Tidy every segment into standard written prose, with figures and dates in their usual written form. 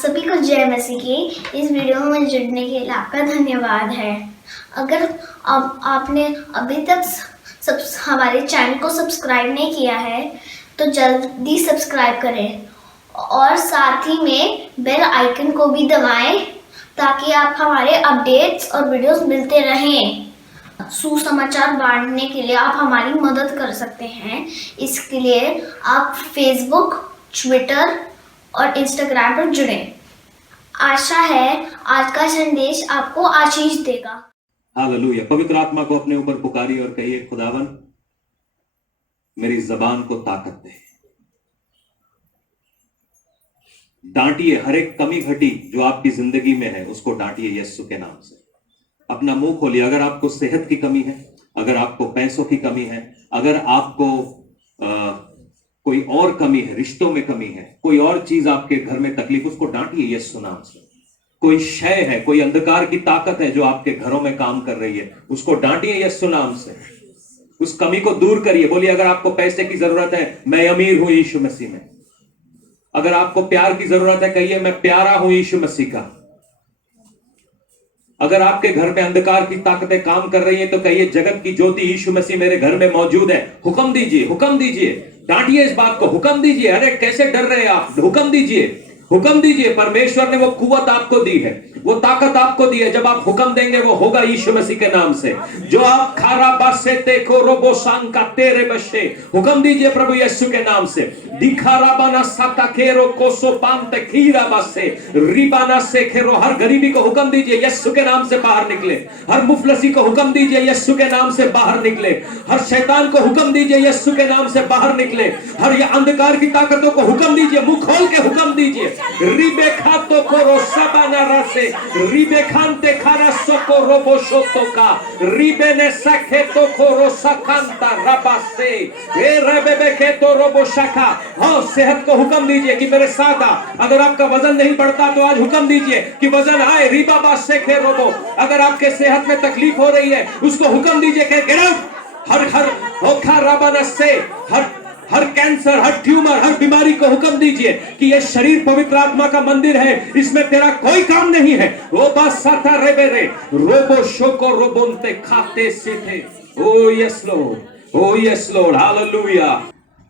सभी को जय मसीह की। इस वीडियो में जुड़ने के लिए आपका धन्यवाद है। अगर आपने अभी तक हमारे चैनल को सब्सक्राइब नहीं किया है तो जल्दी सब्सक्राइब करें और साथ ही में बेल आइकन को भी दबाएं ताकि आप हमारे अपडेट्स और वीडियोस मिलते रहें। सुसमाचार बांटने के लिए आप हमारी मदद कर सकते हैं। इसके लिए आप फेसबुक, ट्विटर और इंस्टाग्राम पर जुड़ें। आशा है आज का संदेश आपको आशीष देगा। हालेलुया। पवित्र आत्मा को अपने ऊपर पुकारिए और कहिए, खुदावन मेरी जबान को ताकत दे। डांटिए हर एक कमी घटी जो आपकी जिंदगी में है, उसको डांटिए यीशु के नाम से। अपना मुंह खोलिए। अगर आपको सेहत की कमी है, अगर आपको पैसों की कमी है, अगर आपको कोई और कमी है, रिश्तों में कमी है, कोई और चीज आपके घर में तकलीफ, उसको डांटिए यीशु नाम से। कोई शय है, कोई अंधकार की ताकत है जो आपके घरों में काम कर रही है, उसको डांटिए यीशु नाम से। उस कमी को दूर करिए। बोलिए, अगर आपको पैसे की जरूरत है, मैं अमीर हूं यीशु मसीह में। अगर आपको प्यार की जरूरत है, कहिए मैं प्यारा हूं यीशु मसीह का। अगर आपके घर में अंधकार की ताकतें काम कर रही हैं तो कहिए, जगत की ज्योति यीशु मसीह मेरे घर में मौजूद है। हुक्म दीजिए, हुक्म दीजिए। डांटिए इस बात को, हुक्म दीजिए। अरे कैसे डर रहे हैं आप? हुक्म दीजिए, हुक्म दीजिए। परमेश्वर ने वो कुव्वत आपको दी है, वो ताकत आपको दी है। जब आप हुक्म देंगे वो होगा यीशु मसीह के नाम से। जो आप खारा बासे देखो रोबो सांका तेरे बशे, हुक्म दीजिए प्रभु यीशु के नाम से। दिखारा बना साता खेरो कोसो पांते खीरा बासे रिबाना से खेरो। हर गरीबी को हुक्म दीजिए यीशु के नाम से बाहर निकले। हर मुफलसी को हुक्म दीजिए यीशु के नाम से बाहर निकले। हर शैतान को हुक्म दीजिए यीशु के नाम से बाहर निकले। हर ये अंधकार की ताकतों को हुक्म दीजिए, मुंह खोल के हुक्म दीजिए। रिबेखा तो कोरो सबना रसे रिबेखांते खारा सोको रोबो शोतो का रिबेने सखे तो कोरो सकांता रबासे ए रेबेबे के तो रोबो शाखा। हाँ, सेहत को हुक्म दीजिए कि मेरे साथ आ। अगर आपका वजन नहीं बढ़ता तो आज हुक्म दीजिए कि वजन आए। रिबाबा से खे रोबो। अगर आपके सेहत में तकलीफ हो रही है, उसको हुक्म दीजिए कि गेट आउट। हर होखा रबाना से हर कैंसर, हर ट्यूमर, हर बीमारी को हुक्म दीजिए कि यह शरीर पवित्र आत्मा का मंदिर है, इसमें तेरा कोई काम नहीं है। ओ बासाता रेबेरे रोबो शोको रोबोंते खाते सीधे। ओ यस लॉर्ड, ओ यस लॉर्ड, हालेलुया।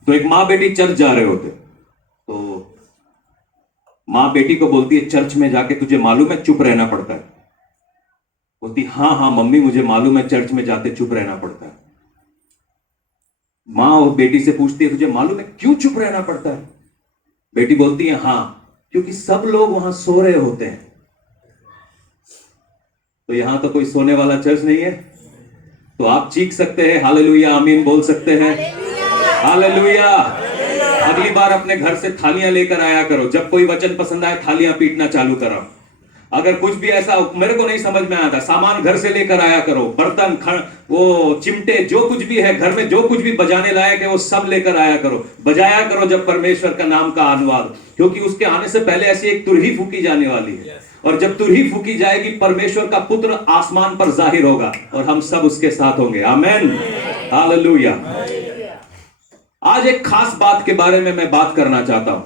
तो एक माँ बेटी चर्च जा रहे होते, तो माँ बेटी को बोलती है, चर्च में जाके तुझे मालूम है चुप रहना पड़ता है। बोलती, हाँ हाँ मम्मी मुझे मालूम है, चर्च में जाते चुप रहना पड़ता है। माँ और बेटी से पूछती है, तुझे मालूम है क्यों चुप रहना पड़ता है? बेटी बोलती है, हाँ क्योंकि सब लोग वहां सो रहे होते हैं। तो यहां तो कोई सोने वाला चर्च नहीं है, तो आप चीख सकते हैं, हालेलुया, आमीन बोल सकते हैं, हालेलुया। अगली बार अपने घर से थालियां लेकर आया करो। जब कोई वचन पसंद आए थालियां पीटना चालू करो। अगर कुछ भी ऐसा मेरे को नहीं समझ में आता, सामान घर से लेकर आया करो। बर्तन, वो चिमटे, जो कुछ भी है घर में, जो कुछ भी बजाने लायक है वो सब लेकर आया करो। बजाया करो जब परमेश्वर का नाम का अनुवाद, क्योंकि उसके आने से पहले ऐसी एक तुरही फूकी जाने वाली है। और जब तुरही फूकी जाएगी, परमेश्वर का पुत्र आसमान पर जाहिर होगा और हम सब उसके साथ होंगे। आमेन, हालेलुया। आज एक खास बात के बारे में मैं बात करना चाहता हूं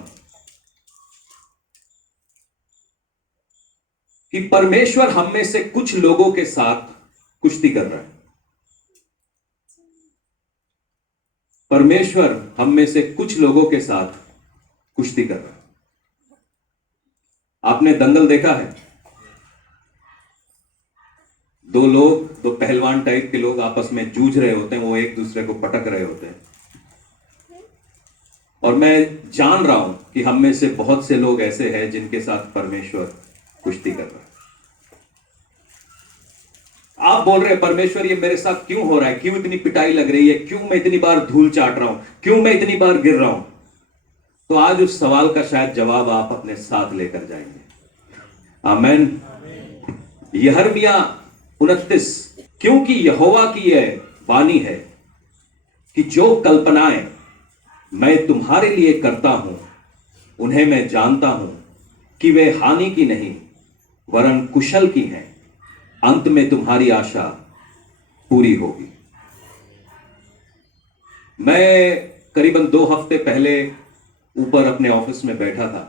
कि परमेश्वर हम में से कुछ लोगों के साथ कुश्ती कर रहा है। परमेश्वर हम में से कुछ लोगों के साथ कुश्ती कर रहा है। आपने दंगल देखा है? दो लोग, दो पहलवान टाइप के लोग आपस में जूझ रहे होते हैं, वो एक दूसरे को पटक रहे होते हैं। और मैं जान रहा हूं कि हम में से बहुत से लोग ऐसे हैं जिनके साथ परमेश्वर कुश्ती कर रहा है। आप बोल रहे हैं, परमेश्वर ये मेरे साथ क्यों हो रहा है? क्यों इतनी पिटाई लग रही है? क्यों मैं इतनी बार धूल चाट रहा हूं? क्यों मैं इतनी बार गिर रहा हूं? तो आज उस सवाल का शायद जवाब आप अपने साथ लेकर जाएंगे। आमेन। यिर्मयाह 29, क्योंकि यहोवा की यह वाणी है कि जो कल्पनाएं मैं तुम्हारे लिए करता हूं, उन्हें मैं जानता हूं कि वे हानि की नहीं वरन कुशल की हैं। अंत में तुम्हारी आशा पूरी होगी। मैं करीबन 2 हफ्ते पहले ऊपर अपने ऑफिस में बैठा था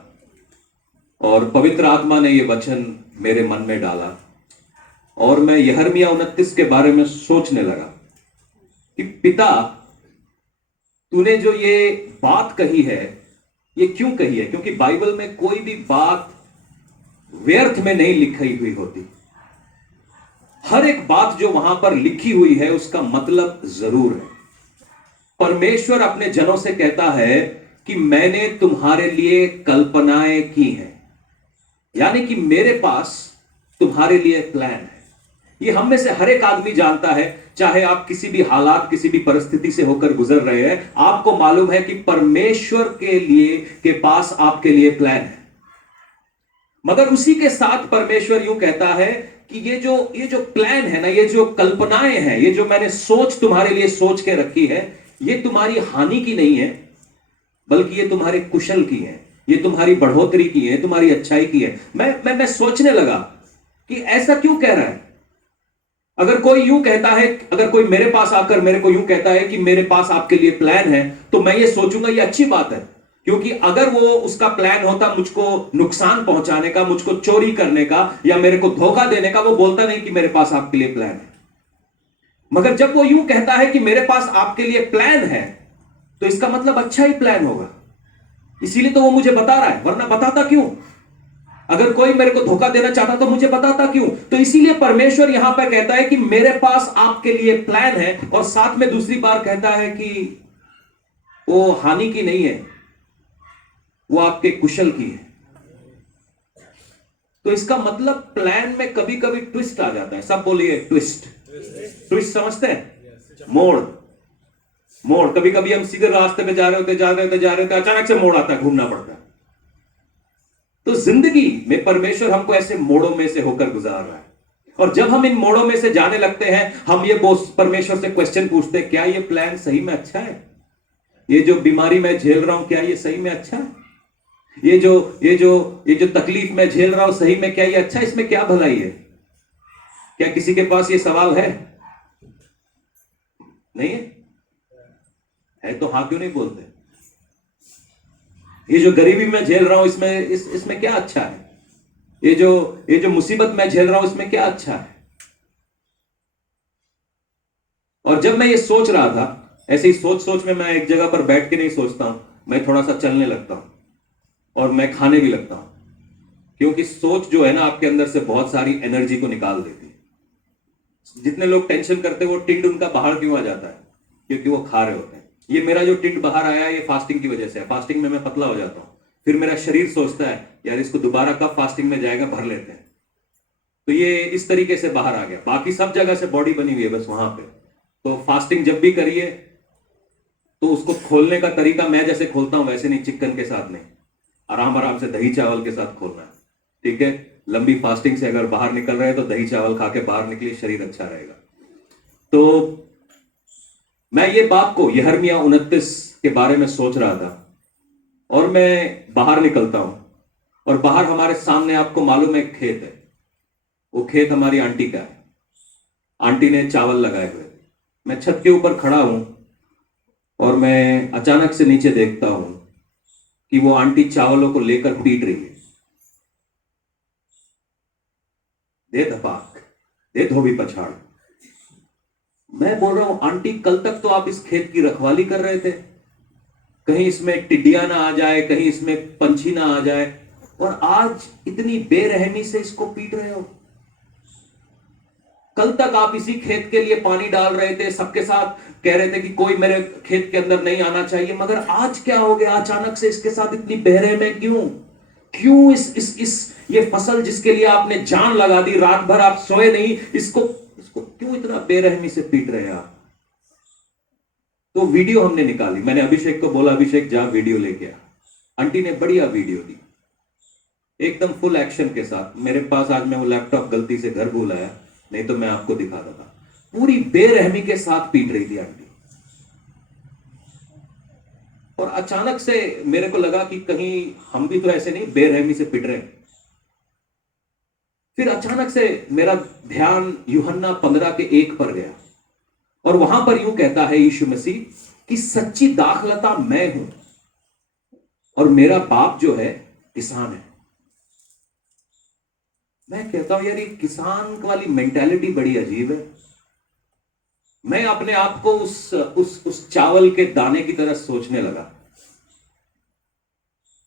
और पवित्र आत्मा ने ये वचन मेरे मन में डाला और मैं यिर्मयाह 29 के बारे में सोचने लगा कि पिता, तूने जो ये बात कही है, ये क्यों कही है? क्योंकि बाइबल में कोई भी बात व्यर्थ में नहीं लिखी हुई होती। हर एक बात जो वहां पर लिखी हुई है उसका मतलब जरूर है। परमेश्वर अपने जनों से कहता है कि मैंने तुम्हारे लिए कल्पनाएं की हैं, यानी कि मेरे पास तुम्हारे लिए प्लान है। ये हम में से हर एक आदमी जानता है, चाहे आप किसी भी हालात, किसी भी परिस्थिति से होकर गुजर रहे हैं, आपको मालूम है कि परमेश्वर के पास आपके लिए प्लान है। मगर उसी के साथ परमेश्वर यूं कहता है कि ये जो प्लान है ना, ये जो कल्पनाएं हैं, ये जो मैंने सोच तुम्हारे लिए सोच के रखी है, ये तुम्हारी हानि की नहीं है, बल्कि ये तुम्हारे कुशल की है, ये तुम्हारी बढ़ोतरी की है, तुम्हारी अच्छाई की है। मैं सोचने लगा कि ऐसा क्यों कह रहा है। अगर कोई यूं कहता है, अगर कोई मेरे पास आकर मेरे को यूं कहता है कि मेरे पास आपके लिए प्लान है, तो मैं ये सोचूंगा ये अच्छी बात है। क्योंकि अगर वो उसका प्लान होता मुझको नुकसान पहुंचाने का, मुझको चोरी करने का या मेरे को धोखा देने का, वो बोलता नहीं कि मेरे पास आपके लिए प्लान है। मगर जब वो यूं कहता है कि मेरे पास आपके लिए प्लान है, तो इसका मतलब अच्छा ही प्लान होगा। इसीलिए तो वो मुझे बता रहा है, वरना बताता क्यों? अगर कोई मेरे को धोखा देना चाहता तो मुझे बताता क्यों? तो इसीलिए परमेश्वर यहां पर कहता है कि मेरे पास आपके लिए प्लान है, और साथ में दूसरी बार कहता है कि वो हानि की नहीं है, वो आपके कुशल की है। तो इसका मतलब प्लान में कभी कभी ट्विस्ट आ जाता है। सब बोलिए ट्विस्ट। ट्विस्ट समझते हैं? मोड़। कभी कभी हम सीधे रास्ते पे जा रहे होते, अचानक से मोड़ आता है, घूमना पड़ता है। तो जिंदगी में परमेश्वर हमको ऐसे मोड़ों में से होकर गुजार रहा है, और जब हम इन मोड़ों में से जाने लगते हैं, हम ये परमेश्वर से क्वेश्चन पूछते हैं, क्या ये प्लान सही में अच्छा है? ये जो बीमारी मैं झेल रहा हूं, क्या ये सही में अच्छा है? ये जो तकलीफ मैं झेल रहा हूं, सही में क्या ये अच्छा है? इसमें क्या भलाई है? क्या किसी के पास ये सवाल है? नहीं है तो हाँ क्यों नहीं बोलते? ये जो गरीबी मैं झेल रहा हूं, इसमें क्या अच्छा है? ये जो मुसीबत मैं झेल रहा हूं, इसमें क्या अच्छा है? और जब मैं ये सोच रहा था, ऐसे ही सोच में मैं एक जगह पर बैठ के नहीं सोचता हूं, मैं थोड़ा सा चलने लगता हूं और मैं खाने भी लगता हूं। क्योंकि सोच जो है ना, आपके अंदर से बहुत सारी एनर्जी को निकाल देती है। जितने लोग टेंशन करते हैं, वो टिंड उनका बाहर क्यों आ जाता है? क्योंकि वो खा रहे होते हैं। ये मेरा जो टिंड बाहर आया है, ये फास्टिंग की वजह से है। फास्टिंग में मैं पतला हो जाता हूं, फिर मेरा शरीर सोचता है यार इसको दोबारा कब फास्टिंग में जाएगा, भर लेते हैं। तो ये इस तरीके से बाहर आ गया। बाकी सब जगह से बॉडी बनी हुई है, बस वहां पे। तो फास्टिंग जब भी करिए तो उसको खोलने का तरीका मैं जैसे खोलता हूं वैसे नहीं, चिकन के साथ नहीं, आराम से दही चावल के साथ खोलना है, ठीक है? लंबी फास्टिंग से अगर बाहर निकल रहे हैं तो दही चावल खा के बाहर निकलिए, शरीर अच्छा रहेगा। तो मैं ये बात को यिर्मयाह 29 के बारे में सोच रहा था, और मैं बाहर निकलता हूं, और बाहर हमारे सामने आपको मालूम है एक खेत है। वो खेत हमारी आंटी का है। आंटी ने चावल लगाए हुए। मैं छत के ऊपर खड़ा हूं और मैं अचानक से नीचे देखता हूं कि वो आंटी चावलों को लेकर पीट रही है। दे धपाक, दे धोबी पछाड़। मैं बोल रहा हूं आंटी, कल तक तो आप इस खेत की रखवाली कर रहे थे, कहीं इसमें टिड्डियां ना आ जाए, कहीं इसमें पंछी ना आ जाए, और आज इतनी बेरहमी से इसको पीट रहे हो। कल तक आप इसी खेत के लिए पानी डाल रहे थे, सबके साथ कह रहे थे कि कोई मेरे खेत के अंदर नहीं आना चाहिए, मगर आज क्या हो गया? अचानक से इसके साथ इतनी बेरहमी क्यों? ये फसल जिसके लिए आपने जान लगा दी, रात भर आप सोए नहीं, इसको क्यों इतना बेरहमी से पीट रहे हैं आप? तो वीडियो हमने निकाली। मैंने अभिषेक को बोला, अभिषेक जा वीडियो लेके आ। आंटी ने बढ़िया वीडियो दी, एकदम फुल एक्शन के साथ। मेरे पास आज मैं वो लैपटॉप गलती से घर भूल आया, नहीं तो मैं आपको दिखाता था। पूरी बेरहमी के साथ पीट रही थी आंटी। और अचानक से मेरे को लगा कि कहीं हम भी तो ऐसे नहीं बेरहमी से पिट रहे हैं। फिर अचानक से मेरा ध्यान यूहन्ना 15:1 पर गया, और वहां पर यूं कहता है यीशु मसीह कि सच्ची दाखलता मैं हूं, और मेरा बाप जो है किसान है। मैं कहता हूं यार ये किसान वाली मेंटालिटी बड़ी अजीब है। मैं अपने आप को उस चावल के दाने की तरह सोचने लगा।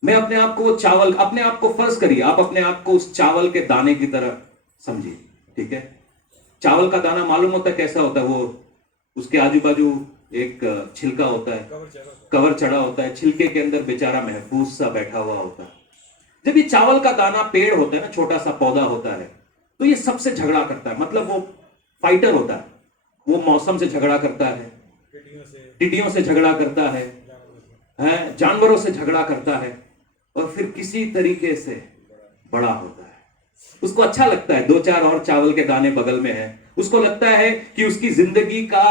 मैं अपने आप को वो चावल, अपने आप को फर्ज करिए, आप अपने आप को उस चावल के दाने की तरह समझिए, ठीक है। चावल का दाना मालूम होता है कैसा होता है, वो उसके आजू बाजू एक छिलका होता है, कवर चढ़ा होता है, छिलके के अंदर बेचारा महफूज सा बैठा हुआ होता है। जब ये चावल का दाना पेड़ होता है ना, छोटा सा पौधा होता है, तो ये सबसे झगड़ा करता है, मतलब वो फाइटर होता है। वो मौसम से झगड़ा करता है, टिड्डियों से झगड़ा करता है, जानवरों से झगड़ा करता है, और फिर किसी तरीके से बड़ा होता है। उसको अच्छा लगता है, दो चार और चावल के दाने बगल में है, उसको लगता है कि उसकी जिंदगी का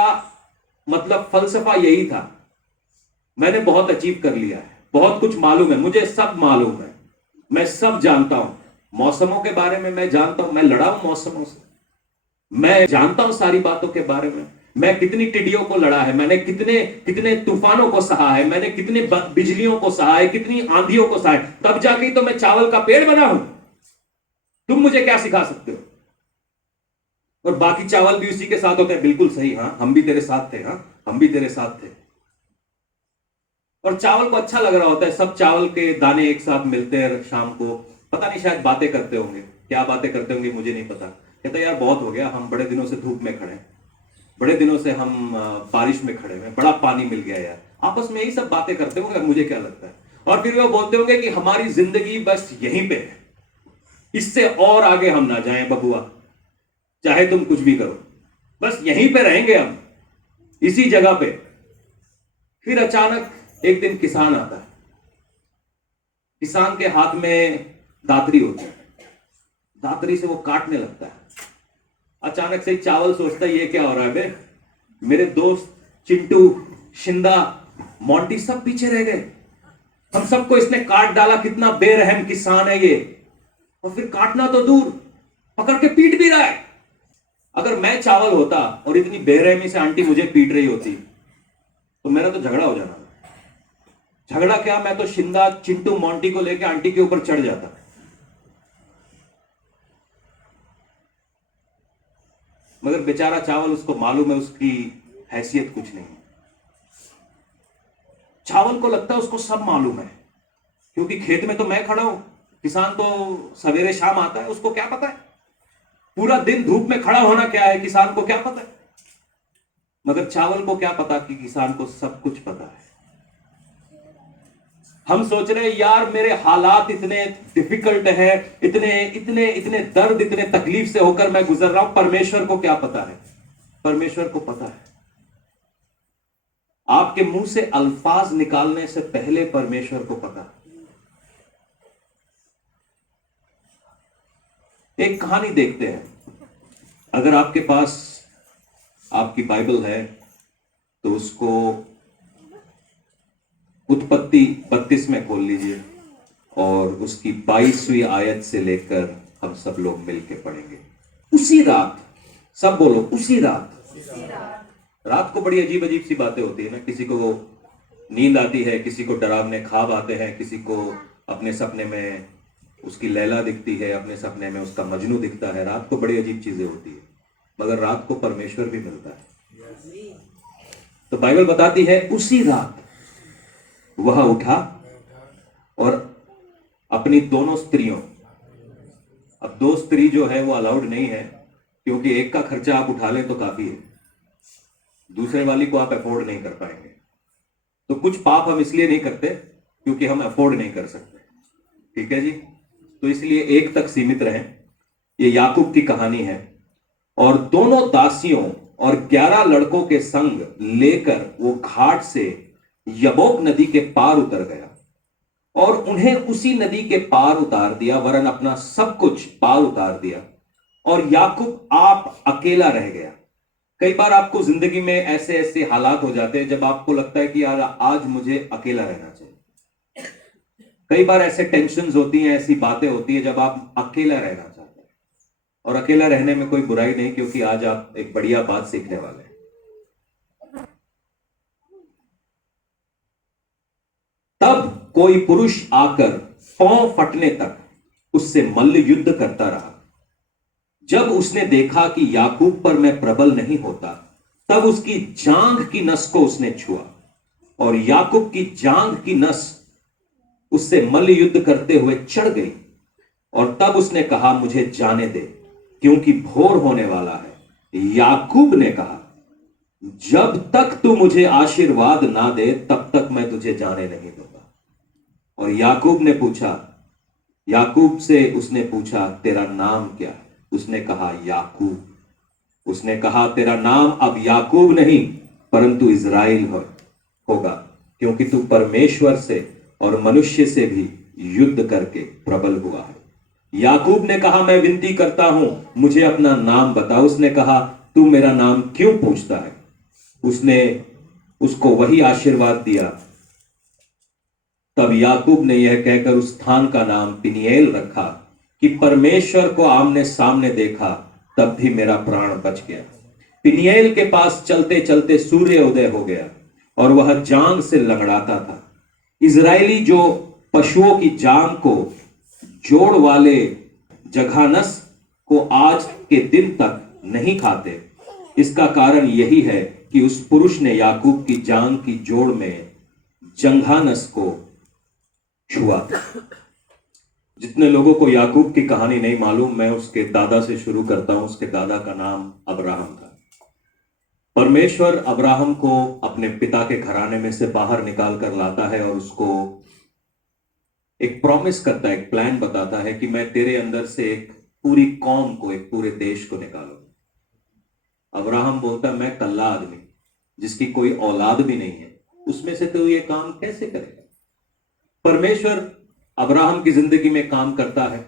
मतलब फलसफा यही था, मैंने बहुत अचीव कर लिया है, बहुत कुछ मालूम है, मुझे सब मालूम है, मैं सब जानता हूं, मौसमों के बारे में मैं जानता हूं, मैं लड़ा हूं मौसमों से, मैं जानता हूं सारी बातों के बारे में, मैं कितनी टिड्डियों को लड़ा है, मैंने कितने कितने तूफानों को सहा है, मैंने कितने बिजलियों को सहा है, कितनी आंधियों को सहा है, तब जाके तो मैं चावल का पेड़ बना हूं। तुम मुझे क्या सिखा सकते हो? और बाकी चावल भी उसी के साथ होते हैं, बिल्कुल सही, हाँ हम भी तेरे साथ थे, हाँ हम भी तेरे साथ थे। और चावल को अच्छा लग रहा होता है, सब चावल के दाने एक साथ मिलते हैं शाम को, पता नहीं शायद बातें करते होंगे, क्या बातें करते होंगे मुझे नहीं पता। कहते यार बहुत हो गया, हम बड़े दिनों से धूप में खड़े हैं, बड़े दिनों से हम बारिश में खड़े हैं, बड़ा पानी मिल गया यार, आपस में यही सब बातें करते होंगे, मुझे क्या लगता है। और फिर वो बोलते होंगे कि हमारी जिंदगी बस यहीं पे है, इससे और आगे हम ना जाएं बबुआ, चाहे तुम कुछ भी करो, बस यहीं पे रहेंगे हम, इसी जगह पे। फिर अचानक एक दिन किसान आता है, किसान के हाथ में दातरी होती है, दातरी से वो काटने लगता है। अचानक से चावल सोचता है ये क्या हो रहा है बे, मेरे दोस्त चिंटू, शिंदा, मोंटी सब पीछे रह गए, हम सबको इसने काट डाला, कितना बेरहम किसान है ये, और फिर काटना तो दूर, पकड़ के पीट भी रहा है। अगर मैं चावल होता और इतनी बेरहमी से आंटी मुझे पीट रही होती तो मेरा तो झगड़ा हो जाना। झगड़ा क्या, मैं तो शिंदा, चिंटू, मोंटी को लेकर आंटी के ऊपर चढ़ जाता। मगर बेचारा चावल, उसको मालूम है उसकी हैसियत कुछ नहीं। चावल को लगता है उसको सब मालूम है, क्योंकि खेत में तो मैं खड़ा हूं, किसान तो सवेरे शाम आता है, उसको क्या पता है पूरा दिन धूप में खड़ा होना क्या है, किसान को क्या पता है। मगर चावल को क्या पता कि किसान को सब कुछ पता है। हम सोच रहे हैं यार मेरे हालात इतने डिफिकल्ट है, इतने इतने इतने दर्द, इतने तकलीफ से होकर मैं गुजर रहा हूं, परमेश्वर को क्या पता है? परमेश्वर को पता है। आपके मुंह से अल्फाज निकालने से पहले परमेश्वर को पता है। एक कहानी देखते हैं, अगर आपके पास आपकी बाइबल है तो उसको उत्पत्ति 32 में खोल लीजिए और उसकी 22वीं आयत से लेकर हम सब लोग मिलकर पढ़ेंगे। उसी रात, सब बोलो उसी रात। रात को बड़ी अजीब अजीब सी बातें होती है ना, किसी को नींद आती है, किसी को डरावने ख्वाब आते हैं, किसी को अपने सपने में उसकी लैला दिखती है, अपने सपने में उसका मजनू दिखता है। रात को बड़ी अजीब चीजें होती है, मगर रात को परमेश्वर भी मिलता है। तो बाइबल बताती है उसी रात वह उठा और अपनी दोनों स्त्रियों, अब दो स्त्री जो है वो अलाउड नहीं है, क्योंकि एक का खर्चा आप उठा लें तो काफी है, दूसरे वाली को आप अफोर्ड नहीं कर पाएंगे। तो कुछ पाप हम इसलिए नहीं करते क्योंकि हम अफोर्ड नहीं कर सकते, ठीक है जी। तो इसलिए एक तक सीमित रहें। ये याकूब की कहानी है। और दोनों दासियों और 11 लड़कों के संग लेकर वो घाट से यबोक नदी के पार उतर गया और उन्हें उसी नदी के पार उतार दिया, वरन अपना सब कुछ पार उतार दिया, और याकूब आप अकेला रह गया। कई बार आपको जिंदगी में ऐसे ऐसे हालात हो जाते हैं जब आपको लगता है कि यार आज मुझे अकेला रहना चाहिए। कई बार ऐसे टेंशन्स होती हैं, ऐसी बातें होती है जब आप अकेला रहना चाहते हैं, और अकेला रहने में कोई बुराई नहीं, क्योंकि आज आप एक बढ़िया बात सीखने वाले हैं। तब कोई पुरुष आकर पांव फटने तक उससे मल्ल युद्ध करता रहा। जब उसने देखा कि याकूब पर मैं प्रबल नहीं होता, तब उसकी जांघ की नस को उसने छुआ, और याकूब की जांघ की नस उससे मल्ल युद्ध करते हुए चढ़ गई। और तब उसने कहा, मुझे जाने दे, क्योंकि भोर होने वाला है। याकूब ने कहा, जब तक तू मुझे आशीर्वाद ना दे तब तक मैं तुझे जाने नहीं दूंगा। और याकूब से उसने पूछा, तेरा नाम क्या है? उसने कहा, याकूब। उसने कहा, तेरा नाम अब याकूब नहीं परंतु इज़राइल होगा, क्योंकि तू परमेश्वर से और मनुष्य से भी युद्ध करके प्रबल हुआ है। याकूब ने कहा, मैं विनती करता हूं, मुझे अपना नाम बता। उसने कहा, तू मेरा नाम क्यों पूछता है? उसने उसको वही आशीर्वाद दिया। तब याकूब ने यह कहकर उस स्थान का नाम पिनिएल रखा कि परमेश्वर को आमने सामने देखा, तब भी मेरा प्राण बच गया। पिनिएल के पास चलते चलते सूर्य उदय हो गया और वह जांग से लंगड़ाता था। इजरायली जो पशुओं की जांग को जोड़ वाले जघानस को आज के दिन तक नहीं खाते, इसका कारण यही है कि उस पुरुष ने याकूब की जांग की जोड़ में जंघानस को छुआ। जितने लोगों को याकूब की कहानी नहीं मालूम, मैं उसके दादा से शुरू करता हूं। उसके दादा का नाम अब्राहम था। परमेश्वर अब्राहम को अपने पिता के घराने में से बाहर निकाल कर लाता है और उसको एक प्रॉमिस करता है, एक प्लान बताता है कि मैं तेरे अंदर से एक पूरी कौम को, एक पूरे देश को निकालूंगा। अब्राहम बोलता, मैं कल्ला आदमी जिसकी कोई औलाद भी नहीं है, उसमें से तो ये काम कैसे करेगा? परमेश्वर अब्राहम की जिंदगी में काम करता है।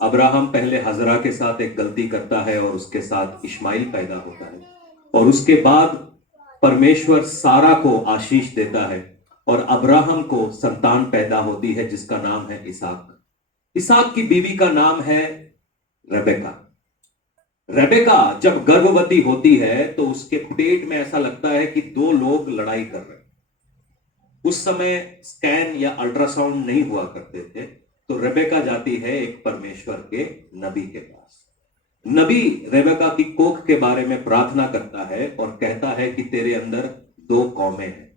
अब्राहम पहले हजरा के साथ एक गलती करता है और उसके साथ इश्माइल पैदा होता है, और उसके बाद परमेश्वर सारा को आशीष देता है और अब्राहम को संतान पैदा होती है जिसका नाम है इसहाक। इसहाक की बीवी का नाम है रेबेका। रेबेका जब गर्भवती होती है तो उसके पेट में ऐसा लगता है कि दो लोग लड़ाई कर रहे हैं। उस समय स्कैन या अल्ट्रासाउंड नहीं हुआ करते थे, तो रेबेका जाती है एक परमेश्वर के नबी के पास। नबी रेबेका की कोख के बारे में प्रार्थना करता है और कहता है कि तेरे अंदर दो कौमें हैं,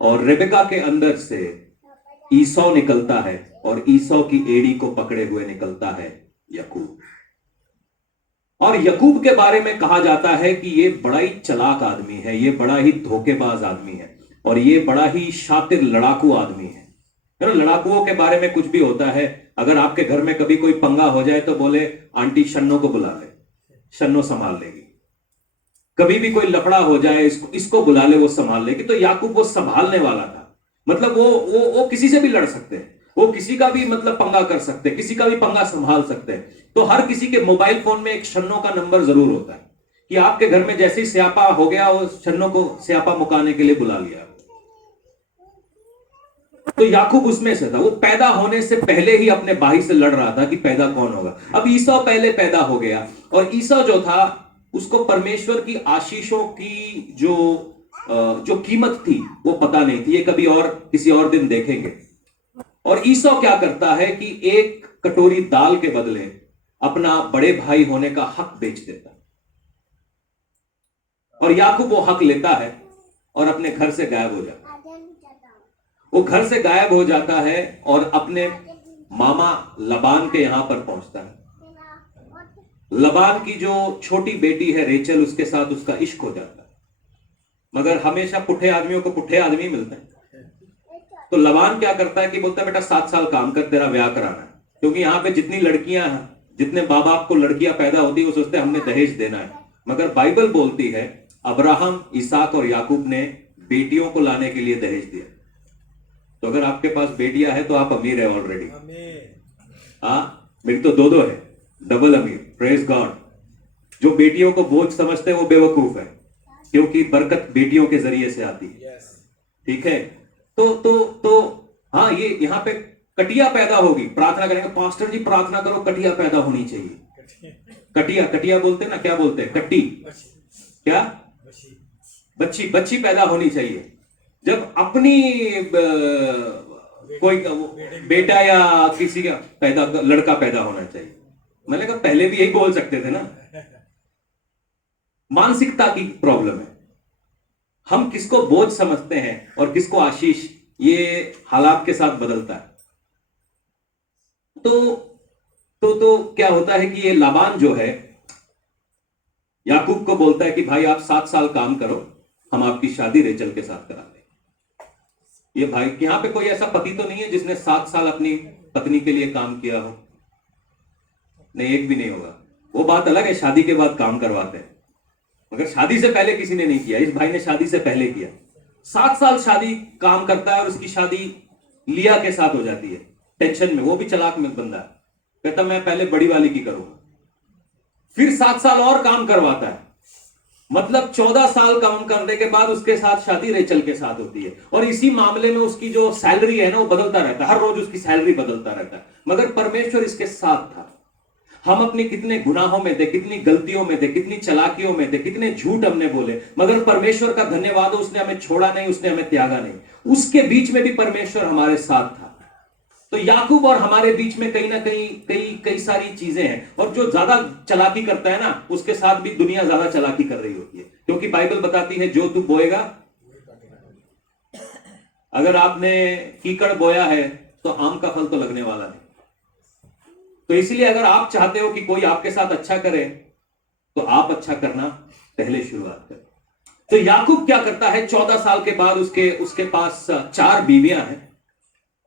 और रेबेका के अंदर से ईसौ निकलता है और ईसौ की एड़ी को पकड़े हुए निकलता है याकूब। और याकूब के बारे में कहा जाता है कि ये बड़ा ही चालाक आदमी है, ये बड़ा ही धोखेबाज आदमी है, और ये बड़ा ही शातिर लड़ाकू आदमी है। लड़ाकुओं के बारे में कुछ भी होता है, अगर आपके घर में कभी कोई पंगा हो जाए तो बोले, आंटी शन्नो को बुला ले, शन्नो संभाल लेगी। कभी भी कोई लफड़ा हो जाए, इसको बुला ले, वो संभाल लेगी। तो याकूब वो संभालने वाला था। मतलब वो किसी से भी लड़ सकते हैं, वो किसी का भी मतलब पंगा कर सकते हैं, किसी का भी पंगा संभाल सकते हैं। तो हर किसी के मोबाइल फोन में एक शन्नो का नंबर जरूर होता है कि आपके घर में जैसे ही स्यापा हो गया, वो शन्नो को स्यापा मुकाने के लिए बुला लिया। तो याकूब उसमें से था। वो पैदा होने से पहले ही अपने भाई से लड़ रहा था कि पैदा कौन होगा। अब ईसौ पहले पैदा हो गया, और ईसौ जो था उसको परमेश्वर की आशीषों की जो कीमत थी वो पता नहीं थी। ये कभी और किसी और दिन देखेंगे। और ईसौ क्या करता है कि एक कटोरी दाल के बदले अपना बड़े भाई होने का हक बेच देता है, और याकूब वो हक लेता है और अपने घर से गायब हो जाता है। वो घर से गायब हो जाता है और अपने मामा लबान के यहां पर पहुंचता है। लबान की जो छोटी बेटी है रेचल, उसके साथ उसका इश्क हो जाता है। मगर हमेशा पुट्ठे आदमियों को पुट्ठे आदमी मिलते हैं। तो लबान क्या करता है कि बोलता है, बेटा 7 साल काम कर, तेरा ब्याह कराना है। क्योंकि यहाँ पे जितनी लड़कियां हैं, जितने बाप बाप को लड़कियां पैदा होती है, वो सोचते हैं हमने दहेज देना है। मगर बाइबल बोलती है अब्राहम, इसहाक और याकूब ने बेटियों को लाने के लिए दहेज दिया। तो अगर आपके पास बेटियां हैं तो आप अमीर है ऑलरेडी। मेरी तो दो है, डबल अमीर, प्रेज गॉड। जो बेटियों को बोझ समझते हैं वो बेवकूफ है, क्योंकि बरकत बेटियों के जरिए से आती है। ठीक है। तो हाँ, ये यहाँ पे कटिया पैदा होगी। प्रार्थना करेंगे, पास्टर जी प्रार्थना करो कटिया पैदा होनी चाहिए। कटिया बोलते ना, क्या बोलते हैं, कट्टी, क्या, बच्ची पैदा होनी चाहिए। जब अपनी कोई बेटा या किसी का लड़का पैदा होना चाहिए। मैंने कहा पहले भी यही बोल सकते थे ना। मानसिकता की प्रॉब्लम है। हम किसको बोझ समझते हैं और किसको आशीष, ये हालात के साथ बदलता है। तो क्या होता है कि ये लाबान जो है याकूब को बोलता है कि भाई आप 7 साल काम करो, हम आपकी शादी रेचल के साथ करा देंगे। ये भाई, यहां पे कोई ऐसा पति तो नहीं है जिसने 7 साल अपनी पत्नी के लिए काम किया हो? नहीं, एक भी नहीं होगा। वो बात अलग है, शादी के बाद काम करवाते हैं, मगर शादी से पहले किसी ने नहीं किया। इस भाई ने शादी से पहले किया। 7 साल शादी काम करता है और उसकी शादी लिया के साथ हो जाती है, टेंशन में। वो भी चालाक में बंदा है, कहता मैं पहले बड़ी वाली की करूंगा। फिर 7 साल और काम करवाता है, मतलब 14 साल काम करने के बाद उसके साथ शादी रेचल के साथ होती है। और इसी मामले में उसकी जो सैलरी है ना, वो बदलता रहता है, हर रोज उसकी सैलरी बदलता रहता है। मगर परमेश्वर इसके साथ था। हम अपने कितने गुनाहों में थे, कितनी गलतियों में थे, कितनी चालाकियों में थे, कितने झूठ हमने बोले, मगर परमेश्वर का धन्यवाद हो, उसने हमें छोड़ा नहीं, उसने हमें त्यागा नहीं। उसके बीच में भी परमेश्वर हमारे साथ था। तो याकूब और हमारे बीच में कहीं ना कहीं कई सारी चीजें हैं। और जो ज्यादा चालाकी करता है ना, उसके साथ भी दुनिया ज्यादा चालाकी कर रही होती है, क्योंकि बाइबल बताती है जो तू बोएगा। अगर आपने कीकड़ बोया है तो आम का फल तो लगने वाला नहीं। तो इसलिए अगर आप चाहते हो कि कोई आपके साथ अच्छा करे, तो आप अच्छा करना पहले शुरुआत करें। तो याकूब क्या करता है, 14 साल के बाद उसके पास 4 बीवियां हैं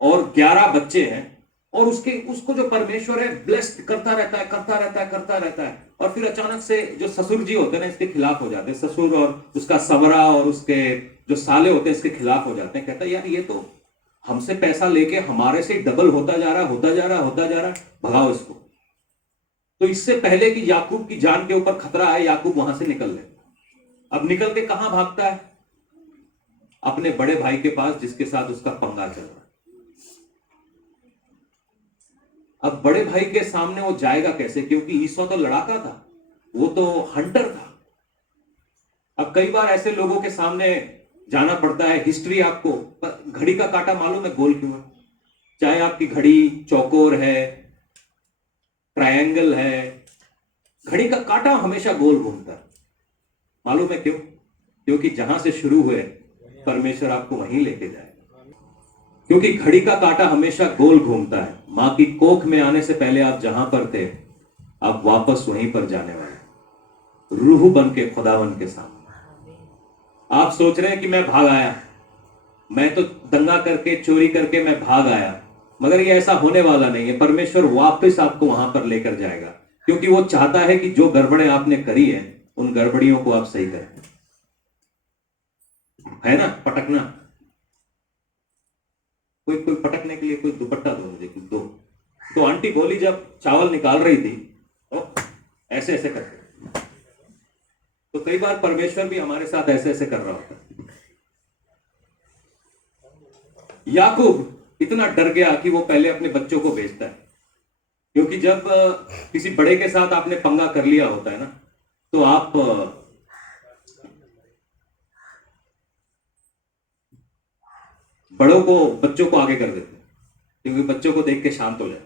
और 11 बच्चे हैं। और उसको जो परमेश्वर है ब्लेस्ड करता रहता है। और फिर अचानक से जो ससुर जी होते हैं ना, इसके खिलाफ हो जाते हैं। ससुर और उसका सवरा और उसके जो साले होते हैं, इसके खिलाफ हो जाते हैं। कहता है यार, ये तो हमसे पैसा लेके हमारे से डबल होता जा रहा, भगाओ इसको। तो इससे पहले कि याकूब की जान के ऊपर खतरा है, याकूब वहां से निकल ले। अब निकल के कहां भागता है? अपने बड़े भाई के पास, जिसके साथ उसका पंगा चल रहा है। अब बड़े भाई के सामने वो जाएगा कैसे, क्योंकि ईसो तो लड़ाका था, वो तो हंटर था। अब कई बार ऐसे लोगों के सामने जाना पड़ता है। हिस्ट्री आपको, घड़ी का कांटा मालूम है गोल क्यों है? चाहे आपकी घड़ी चौकोर है, ट्रायंगल है, घड़ी का कांटा हमेशा गोल घूमता है। मालूम है क्यों? क्योंकि जहां से शुरू हुए परमेश्वर आपको वहीं लेके जाएगा। क्योंकि घड़ी का कांटा हमेशा गोल घूमता है। मां की कोख में आने से पहले आप जहां पर थे, आप वापस वहीं पर जाने वाले, रूह बन के खुदावन के सामने। आप सोच रहे हैं कि मैं भाग आया, मैं तो दंगा करके चोरी करके मैं भाग आया, मगर ये ऐसा होने वाला नहीं है। परमेश्वर वापस आपको वहां पर लेकर जाएगा, क्योंकि वो चाहता है कि जो गड़बड़ें आपने करी है, उन गड़बड़ियों को आप सही करें। है ना पटकना? कोई पटकने के लिए कोई दुपट्टा दो मुझे, दो। तो आंटी बोली जब चावल निकाल रही थी तो ऐसे ऐसे करके। तो कई बार परमेश्वर भी हमारे साथ ऐसे ऐसे कर रहा होता है। याकूब इतना डर गया कि वो पहले अपने बच्चों को भेजता है, क्योंकि जब किसी बड़े के साथ आपने पंगा कर लिया होता है ना, तो आप बड़ों को, बच्चों को आगे कर देते हैं, क्योंकि बच्चों को देख के शांत हो जाए।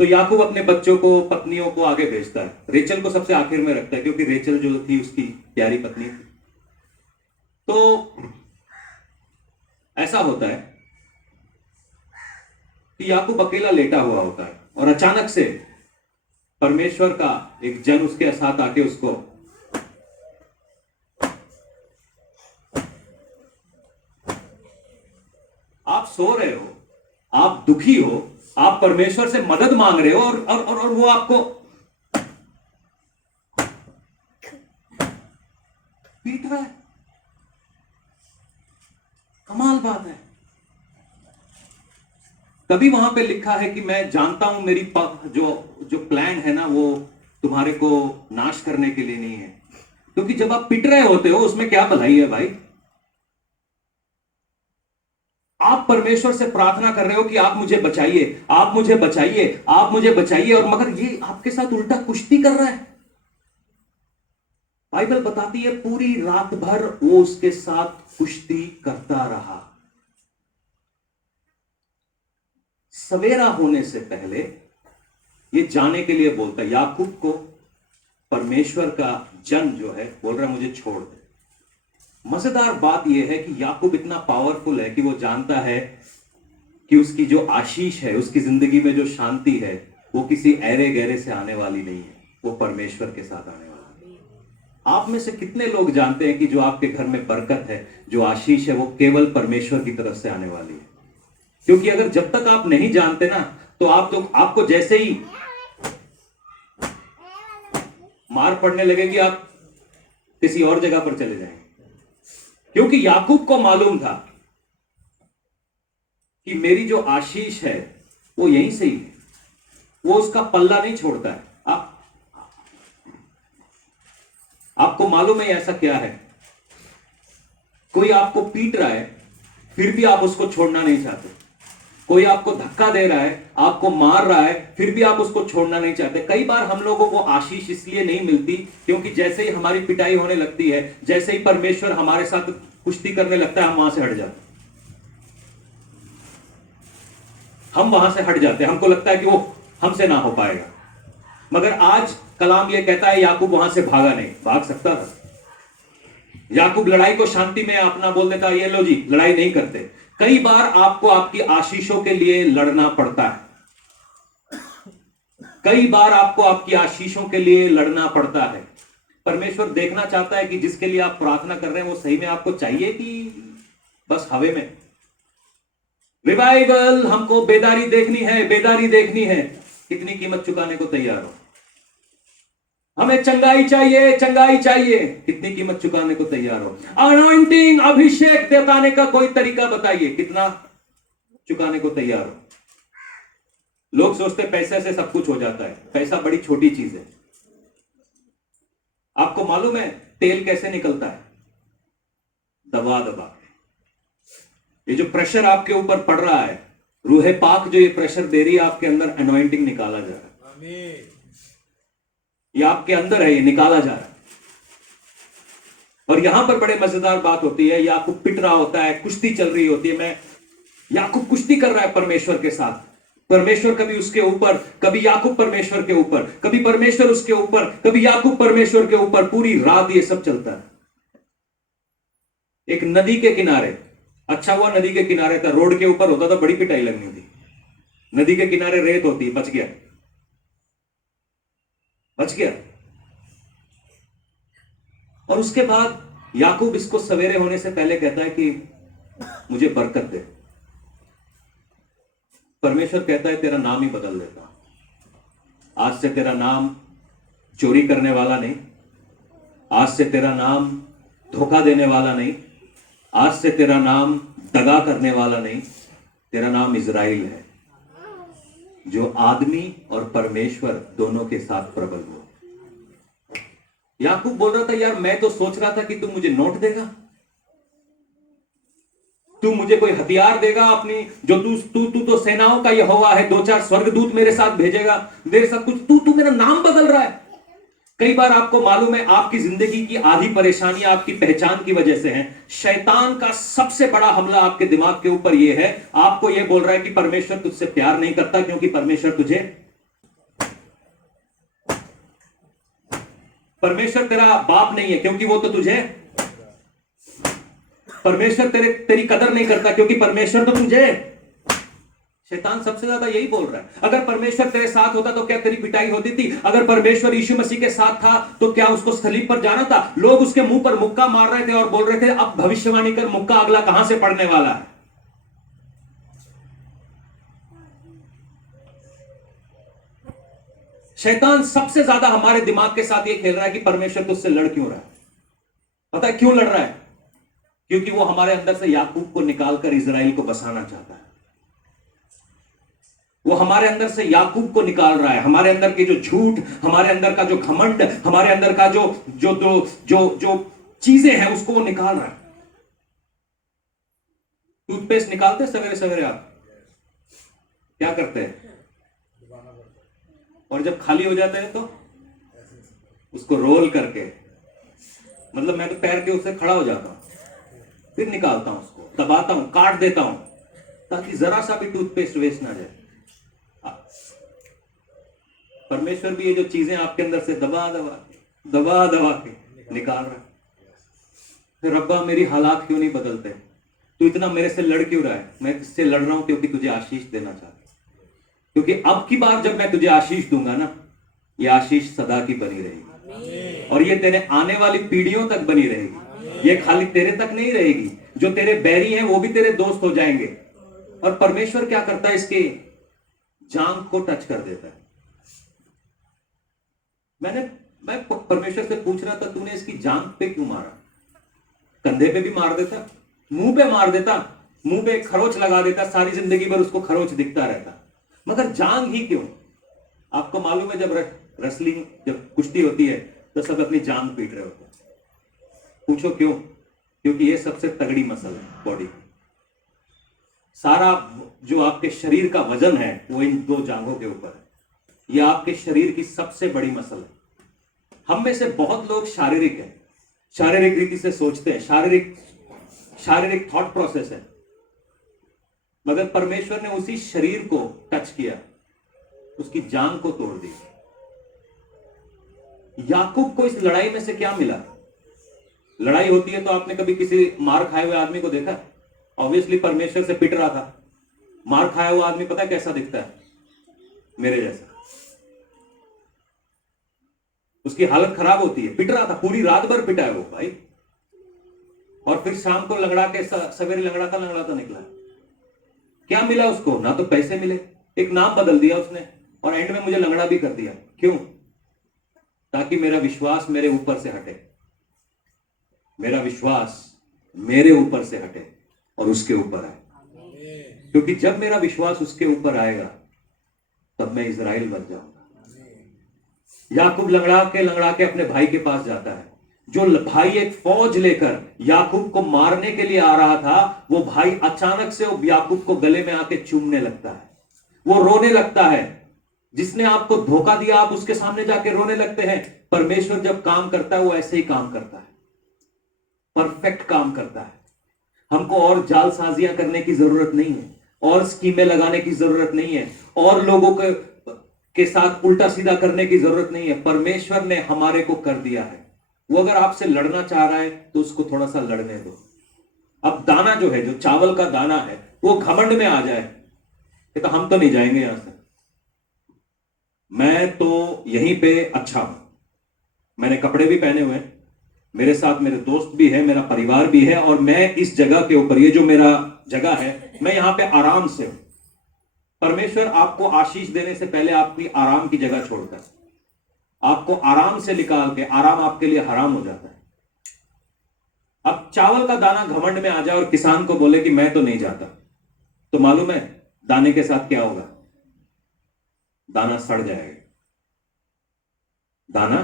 तो याकूब अपने बच्चों को, पत्नियों को आगे भेजता है। रेचल को सबसे आखिर में रखता है, क्योंकि रेचल जो थी उसकी प्यारी पत्नी थी। तो ऐसा होता है कि याकूब अकेला लेटा हुआ होता है और अचानक से परमेश्वर का एक जन उसके साथ आके उसको, आप सो रहे हो, आप दुखी हो, आप परमेश्वर से मदद मांग रहे हो और वो आपको पीट रहा है। कमाल बात है। तभी वहां पे लिखा है कि मैं जानता हूं मेरी जो प्लान है ना, वो तुम्हारे को नाश करने के लिए नहीं है। क्योंकि जब आप पिट रहे होते हो, उसमें क्या भलाई है भाई? आप परमेश्वर से प्रार्थना कर रहे हो कि आप मुझे बचाइए, आप मुझे बचाइए, आप मुझे बचाइए, और मगर ये आपके साथ उल्टा कुश्ती कर रहा है। बाइबल बताती है पूरी रात भर वो उसके साथ कुश्ती करता रहा। सवेरा होने से पहले ये जाने के लिए बोलता है। याकूब को परमेश्वर का जन जो है बोल रहा है मुझे छोड़ दे। मजेदार बात यह है कि याकूब इतना पावरफुल है कि वो जानता है कि उसकी जो आशीष है, उसकी जिंदगी में जो शांति है, वो किसी ऐरे गहरे से आने वाली नहीं है, वो परमेश्वर के साथ आने वाली है। आप में से कितने लोग जानते हैं कि जो आपके घर में बरकत है, जो आशीष है, वो केवल परमेश्वर की तरफ से आने वाली है? क्योंकि अगर जब तक आप नहीं जानते ना, तो आपको जैसे ही मार पड़ने लगेगी, आप किसी और जगह पर चले जाएंगे। क्योंकि याकूब को मालूम था कि मेरी जो आशीष है वो यहीं से ही है, वो उसका पल्ला नहीं छोड़ता है। आपको मालूम है ऐसा क्या है? कोई आपको पीट रहा है, फिर भी आप उसको छोड़ना नहीं चाहते। कोई आपको धक्का दे रहा है, आपको मार रहा है, फिर भी आप उसको छोड़ना नहीं चाहते। कई बार हम लोगों को आशीष इसलिए नहीं मिलती क्योंकि जैसे ही हमारी पिटाई होने लगती है, जैसे ही परमेश्वर हमारे साथ कुश्ती करने लगता है, हम वहां से हट जाते हैं। हम वहां से हट जाते हैं, हमको लगता है कि वो हमसे ना हो पाएगा। मगर आज कलाम ये कहता है याकूब वहां से भागा नहीं, भाग सकता था। याकूब लड़ाई को शांति में अपना बोल देता, ये लो जी, लड़ाई नहीं करते। कई बार आपको आपकी आशीषों के लिए लड़ना पड़ता है। कई बार आपको आपकी आशीषों के लिए लड़ना पड़ता है। परमेश्वर देखना चाहता है कि जिसके लिए आप प्रार्थना कर रहे हैं वो सही में आपको चाहिए कि बस हवे में। रिवाइवल हमको बेदारी देखनी है, बेदारी देखनी है। कितनी कीमत चुकाने को तैयार हो? हमें चंगाई चाहिए, चंगाई चाहिए, कितनी कीमत चुकाने को तैयार हो? अनॉइंटिंग, अभिषेक दिखाने का कोई तरीका बताइए, कितना चुकाने को तैयार हो? लोग सोचते पैसे से सब कुछ हो जाता है। पैसा बड़ी छोटी चीज है। आपको मालूम है तेल कैसे निकलता है? दबा दबा। ये जो प्रेशर आपके ऊपर पड़ रहा है, रूहे पाक जो ये प्रेशर दे रही है आपके अंदर, अनॉइंटिंग निकाला जा रहा है। ये आपके अंदर है, ये निकाला जा रहा है। और यहां पर बड़े मजेदार बात होती है, याकूब पिट रहा होता है, कुश्ती चल रही होती है। याकूब कुश्ती कर रहा है परमेश्वर के साथ। परमेश्वर कभी उसके ऊपर, कभी याकूब परमेश्वर के ऊपर, कभी परमेश्वर उसके ऊपर, कभी याकूब परमेश्वर के ऊपर। पूरी रात ये सब चलता है। एक नदी के किनारे, अच्छा हुआ नदी के किनारे था, रोड के ऊपर होता तो बड़ी पिटाई लगनी थी। नदी के किनारे रेत होती, बच गया, बच गया। और उसके बाद याकूब इसको सवेरे होने से पहले कहता है कि मुझे बरकत दे। परमेश्वर कहता है तेरा नाम ही बदल देता हूं। आज से तेरा नाम चोरी करने वाला नहीं, आज से तेरा नाम धोखा देने वाला नहीं, आज से तेरा नाम दगा करने वाला नहीं, तेरा नाम इज़राइल है, जो आदमी और परमेश्वर दोनों के साथ प्रबल हो। याकूब बोल रहा था, यार मैं तो सोच रहा था कि तू मुझे नोट देगा, तू मुझे कोई हथियार देगा अपनी, जो तू तो सेनाओं का यहोवा है, 2-4 स्वर्गदूत मेरे साथ भेजेगा, मेरे साथ कुछ, तू मेरा नाम बदल रहा है। कई बार आपको मालूम है आपकी जिंदगी की आधी परेशानी आपकी पहचान की वजह से है। शैतान का सबसे बड़ा हमला आपके दिमाग के ऊपर यह है, आपको यह बोल रहा है कि परमेश्वर तुझसे प्यार नहीं करता क्योंकि परमेश्वर तेरा बाप नहीं है क्योंकि वो तो तुझे, परमेश्वर तेरी कदर नहीं करता क्योंकि परमेश्वर तो तुझे। शैतान सबसे ज्यादा यही बोल रहा है। अगर परमेश्वर तेरे साथ होता तो क्या तेरी पिटाई होती थी? अगर परमेश्वर यीशु मसीह के साथ था तो क्या उसको सलीब पर जाना था? लोग उसके मुंह पर मुक्का मार रहे थे और बोल रहे थे अब भविष्यवाणी कर, मुक्का अगला कहां से पड़ने वाला है। शैतान सबसे ज्यादा हमारे दिमाग के साथ ये खेल रहा है कि परमेश्वर तुझसे लड़ क्यों रहा है। पता है क्यों लड़ रहा है? क्योंकि वो हमारे अंदर से याकूब को निकालकर इजराइल को बसाना चाहता है। वो हमारे अंदर से याकूब को निकाल रहा है। हमारे अंदर के जो झूठ, हमारे अंदर का जो घमंड, हमारे अंदर का जो जो जो जो जो चीजें हैं उसको वो निकाल रहा है। टूथपेस्ट निकालते सवेरे सवेरे आप क्या करते हैं? और जब खाली हो जाता है तो उसको रोल करके, मतलब मैं तो पैर के उससे खड़ा हो जाता हूं, फिर निकालता हूं, उसको दबाता हूं, काट देता हूं, ताकि जरा सा भी टूथपेस्ट वेस्ट ना जाए। परमेश्वर भी ये जो चीजें आपके अंदर से दबा दबा के निकाल रहा है। फिर रब्बा मेरी हालात क्यों नहीं बदलते, तू इतना मेरे से लड़ क्यों रहा है? मैं इससे लड़ रहा हूं क्योंकि तुझे आशीष देना चाहता हूं, क्योंकि अब की बार जब मैं तुझे आशीष दूंगा ना, ये आशीष सदा की बनी रहेगी और ये तेरे आने वाली पीढ़ियों तक बनी रहेगी। ये खाली तेरे तक नहीं रहेगी, जो तेरे बैरी हैं वो भी तेरे दोस्त हो जाएंगे। और परमेश्वर क्या करता है, इसके जांग को टच कर देता है। मैं परमेश्वर से पूछ रहा था, तूने इसकी जांग पे क्यों मारा? कंधे पे भी मार देता, मुंह पे मार देता, मुंह पे खरोच लगा देता, सारी जिंदगी भर उसको खरोच दिखता रहता, मगर जांग ही क्यों? आपको मालूम है जब रेसलिंग, जब कुश्ती होती है तो सब अपनी जांग पीट रहे होते हैं। पूछो क्यों? क्योंकि ये सबसे तगड़ी मसल है बॉडी की। सारा जो आपके शरीर का वजन है वो इन दो जांघों के ऊपर है। यह आपके शरीर की सबसे बड़ी मसल है। हम में से बहुत लोग शारीरिक हैं, शारीरिक रीति से सोचते हैं, शारीरिक थॉट प्रोसेस है, मगर परमेश्वर ने उसी शरीर को टच किया, उसकी जांग को तोड़ दी। याकूब को इस लड़ाई में से क्या मिला? लड़ाई होती है तो आपने कभी किसी मार खाए हुए आदमी को देखा? ऑब्वियसली परमेश्वर से पिट रहा था। मार खाया हुआ आदमी पता है कैसा दिखता है? मेरे जैसा। उसकी हालत खराब होती है। पिट रहा था, पूरी रात भर पिटा है वो भाई, और फिर शाम को लंगड़ा के सवेरे लंगड़ाता निकला। क्या मिला उसको? ना तो पैसे मिले, एक नाम बदल दिया उसने, और एंड में मुझे लंगड़ा भी कर दिया। क्यों? ताकि मेरा विश्वास मेरे ऊपर से हटे, मेरा विश्वास मेरे ऊपर से हटे और उसके ऊपर आए। क्योंकि जब मेरा विश्वास उसके ऊपर आएगा तब मैं इजराइल बन जाऊंगा। याकूब लंगड़ा के अपने भाई के पास जाता है। जो भाई एक फौज लेकर याकूब को मारने के लिए आ रहा था, वो भाई अचानक से याकूब को गले में आके चूमने लगता है। वो रोने लगता है। जिसने आपको धोखा दिया आप उसके सामने जाके रोने लगते हैं। परमेश्वर जब काम करता है वो ऐसे ही काम करता है, परफेक्ट काम करता है। हमको और जालसाजियां करने की जरूरत नहीं है, और स्कीमें लगाने की जरूरत नहीं है, और लोगों के साथ उल्टा सीधा करने की जरूरत नहीं है। परमेश्वर ने हमारे को कर दिया है। वो अगर आपसे लड़ना चाह रहा है तो उसको थोड़ा सा लड़ने दो। अब दाना जो है, जो चावल का दाना है, वो घमंड में आ जाए कि तो हम तो नहीं जाएंगे यहां से, मैं तो यहीं पे अच्छा हूं, मैंने कपड़े भी पहने हुए हैं, मेरे साथ मेरे दोस्त भी है, मेरा परिवार भी है, और मैं इस जगह के ऊपर, ये जो मेरा जगह है, मैं यहां पे आराम से हूं। परमेश्वर आपको आशीष देने से पहले आपकी आराम की जगह छोड़ता है, आपको आराम से निकाल के, आराम आपके लिए हराम हो जाता है। अब चावल का दाना घमंड में आ जाए और किसान को बोले कि मैं तो नहीं जाता, तो मालूम है दाने के साथ क्या होगा? दाना सड़ जाएगा। दाना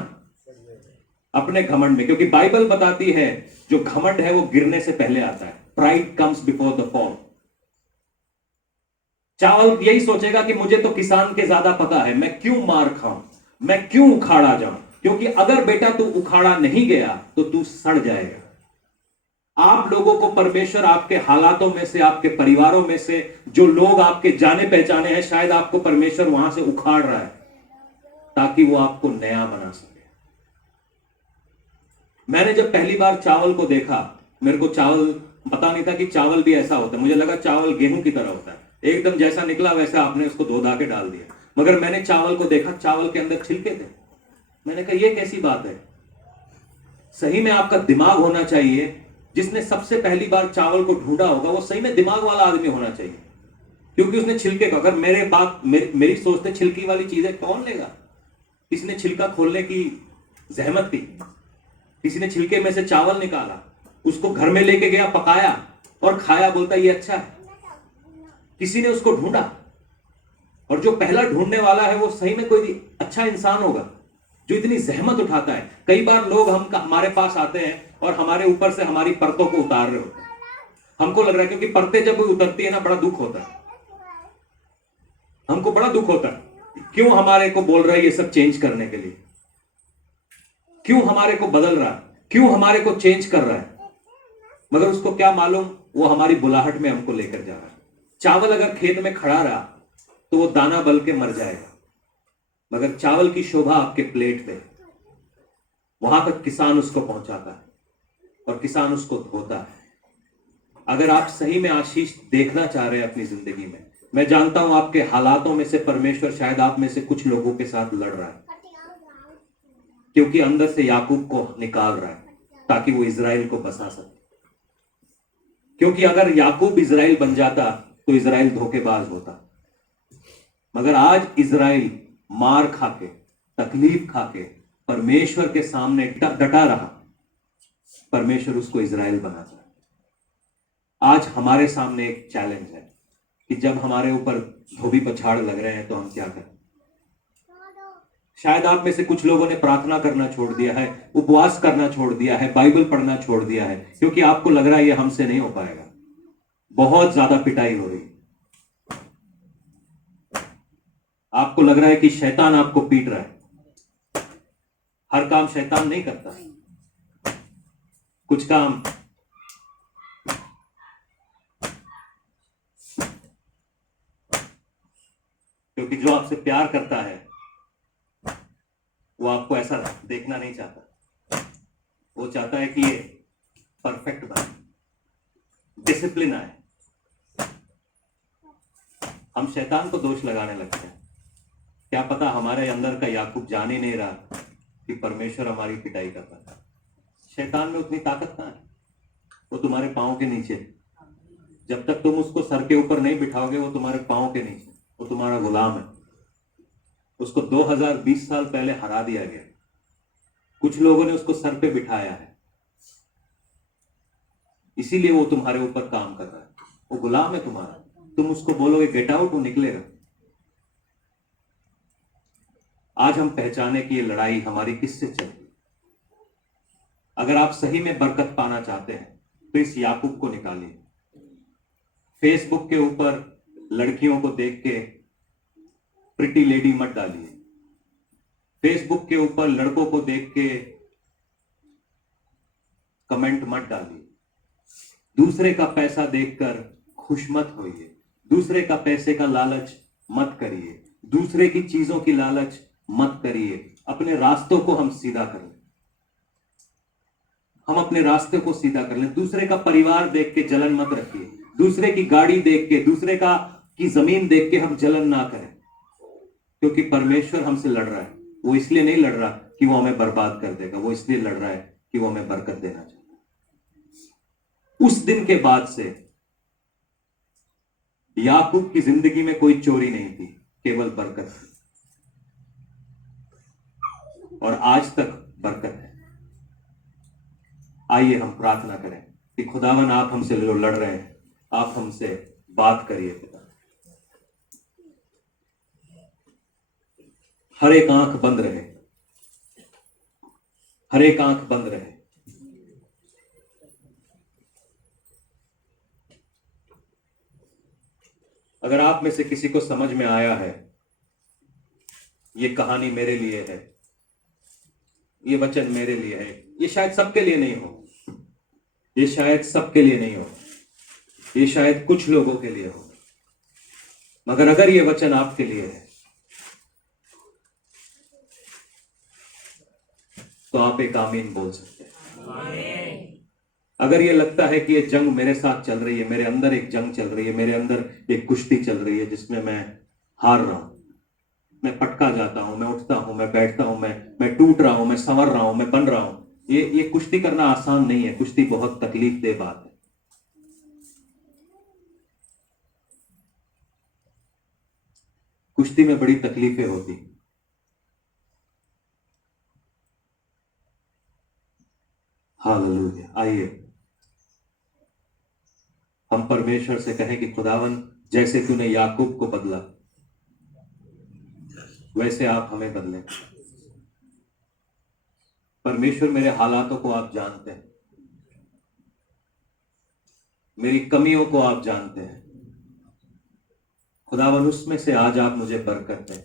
अपने घमंड में, क्योंकि बाइबल बताती है जो घमंड है वो गिरने से पहले आता है। Pride comes before the fall. चावल यही सोचेगा कि मुझे तो किसान के ज्यादा पता है, मैं क्यों मार खाऊं, मैं क्यों उखाड़ा जाऊं, क्योंकि अगर बेटा तू उखाड़ा नहीं गया तो तू सड़ जाएगा। आप लोगों को परमेश्वर आपके हालातों में से, आपके परिवारों में से, जो लोग आपके जाने पहचाने हैं, शायद आपको परमेश्वर वहां से उखाड़ रहा है ताकि वो आपको नया बना सके। मैंने जब पहली बार चावल को देखा, मेरे को चावल पता नहीं था कि चावल भी ऐसा होता है। मुझे लगा चावल गेहूं की तरह होता है, एकदम जैसा निकला वैसा आपने उसको धो धा के डाल दिया। मगर मैंने चावल को देखा, चावल के अंदर छिलके थे। मैंने कहा ये कैसी बात है? सही में आपका दिमाग होना चाहिए। जिसने सबसे पहली बार चावल को ढूंढा होगा वो सही में दिमाग वाला आदमी होना चाहिए, क्योंकि उसने छिलके को, अगर मेरी सोचते छिलकी वाली चीजें कौन लेगा? किसी ने छिलका खोलने की जहमत की, किसी ने छिलके में से चावल निकाला, उसको घर में लेके गया, पकाया और खाया, बोलता ये अच्छा है। किसी ने उसको ढूंढा, और जो पहला ढूंढने वाला है वो सही में कोई अच्छा इंसान होगा जो इतनी जहमत उठाता है। कई बार लोग हमारे पास आते हैं और हमारे ऊपर से हमारी परतों को उतार रहे होते हैं। हमको लग रहा है, क्योंकि परतें जब उतरती है ना, बड़ा दुख होता है, हमको बड़ा दुख होता है। क्यों हमारे को बोल रहा है ये सब चेंज करने के लिए? क्यों हमारे को बदल रहा है? क्यों हमारे को चेंज कर रहा है? मगर उसको क्या मालूम, वो हमारी बुलाहट में हमको लेकर जा रहा है। चावल अगर खेत में खड़ा रहा तो वो दाना बल के मर जाएगा, मगर चावल की शोभा आपके प्लेट पे है। वहां तक किसान उसको पहुंचाता है और किसान उसको धोता है। अगर आप सही में आशीष देखना चाह रहे हैं अपनी जिंदगी में, मैं जानता हूं आपके हालातों में से परमेश्वर शायद आप में से कुछ लोगों के साथ लड़ रहा है, क्योंकि अंदर से याकूब को निकाल रहा है ताकि वो इजराइल को बसा सके। क्योंकि अगर याकूब इजराइल बन जाता तो इजराइल धोखेबाज होता, मगर आज इजराइल मार खाके, तकलीफ खाके परमेश्वर के सामने डटा रहा, परमेश्वर उसको इजराइल बनाता है। आज हमारे सामने एक चैलेंज है कि जब हमारे ऊपर धोबी पछाड़ लग रहे हैं तो हम क्या करें। शायद आप में से कुछ लोगों ने प्रार्थना करना छोड़ दिया है, उपवास करना छोड़ दिया है, बाइबल पढ़ना छोड़ दिया है, क्योंकि आपको लग रहा है ये हमसे नहीं हो पाएगा। बहुत ज्यादा पिटाई हो रही है, आपको लग रहा है कि शैतान आपको पीट रहा है। हर काम शैतान नहीं करता, कुछ काम क्योंकि जो आपसे प्यार करता है वो आपको ऐसा देखना नहीं चाहता। वो चाहता है कि ये परफेक्ट बने, डिसिप्लिन आए। हम शैतान को दोष लगाने लगते हैं। क्या पता हमारे अंदर का याकूब जान ही नहीं रहा कि परमेश्वर हमारी पिटाई करता है। शैतान में उतनी ताकत ना है, वो तुम्हारे पांव के नीचे। जब तक तुम उसको सर के ऊपर नहीं बिठाओगे वो तुम्हारे पांव के नीचे, वो तुम्हारा गुलाम है। उसको 2020 साल पहले हरा दिया गया, कुछ लोगों ने उसको सर पे बिठाया है, इसीलिए वो तुम्हारे ऊपर काम कर रहा है। वो गुलाम है तुम्हारा, तुम उसको बोलोगे गेट आउट, वो निकलेगा। आज हम पहचाने कि ये लड़ाई हमारी किससे चल रही। अगर आप सही में बरकत पाना चाहते हैं तो इस याकूब को निकालिए। फेसबुक के ऊपर लड़कियों को देख के प्रिटी लेडी मत डालिए। फेसबुक के ऊपर लड़कों को देख के कमेंट मत डालिए। दूसरे का पैसा देखकर खुश मत होइए। दूसरे का पैसे का लालच मत करिए। दूसरे की चीजों की लालच मत करिए। अपने रास्तों को हम सीधा कर लें। हम अपने रास्ते को सीधा कर लें। दूसरे का परिवार देख के जलन मत रखिए। दूसरे की गाड़ी देख के, दूसरे का की जमीन देख के हम जलन ना करें, क्योंकि परमेश्वर हमसे लड़ रहा है। वो इसलिए नहीं लड़ रहा कि वो हमें बर्बाद कर देगा, वो इसलिए लड़ रहा है कि वो हमें बरकत देना चाहता है। उस दिन के बाद से याकूब की जिंदगी में कोई चोरी नहीं थी, केवल बरकत थी, और आज तक बरकत है। आइए हम प्रार्थना करें कि खुदावन आप हमसे जो लड़ रहे हैं, आप हमसे बात करिए। पिता, हर एक आंख बंद रहे, हर एक आंख बंद रहे। अगर आप में से किसी को समझ में आया है ये कहानी मेरे लिए है, ये वचन मेरे लिए है, ये शायद सबके लिए नहीं हो, ये शायद सबके लिए नहीं हो, ये शायद कुछ लोगों के लिए हो, मगर अगर ये वचन आपके लिए है तो आप एक आमीन बोल सकते हैं। अगर ये लगता है कि ये जंग मेरे साथ चल रही है, मेरे अंदर एक जंग चल रही है, मेरे अंदर एक कुश्ती चल रही है जिसमें मैं हार रहा हूं, मैं पटका जाता हूं, मैं उठता हूं, मैं बैठता हूं, मैं टूट रहा हूं, मैं संवर रहा हूं, मैं बन रहा हूं, ये कुश्ती करना आसान नहीं है। कुश्ती बहुत तकलीफ दे बात है। कुश्ती में बड़ी तकलीफें होती। हालेलुया। आइए हम परमेश्वर से कहें कि खुदावन, जैसे तूने याकूब को बदला वैसे आप हमें बदलें। परमेश्वर, मेरे हालातों को आप जानते हैं, मेरी कमियों को आप जानते हैं। खुदावन, उसमें से आज आप मुझे बरकत दें।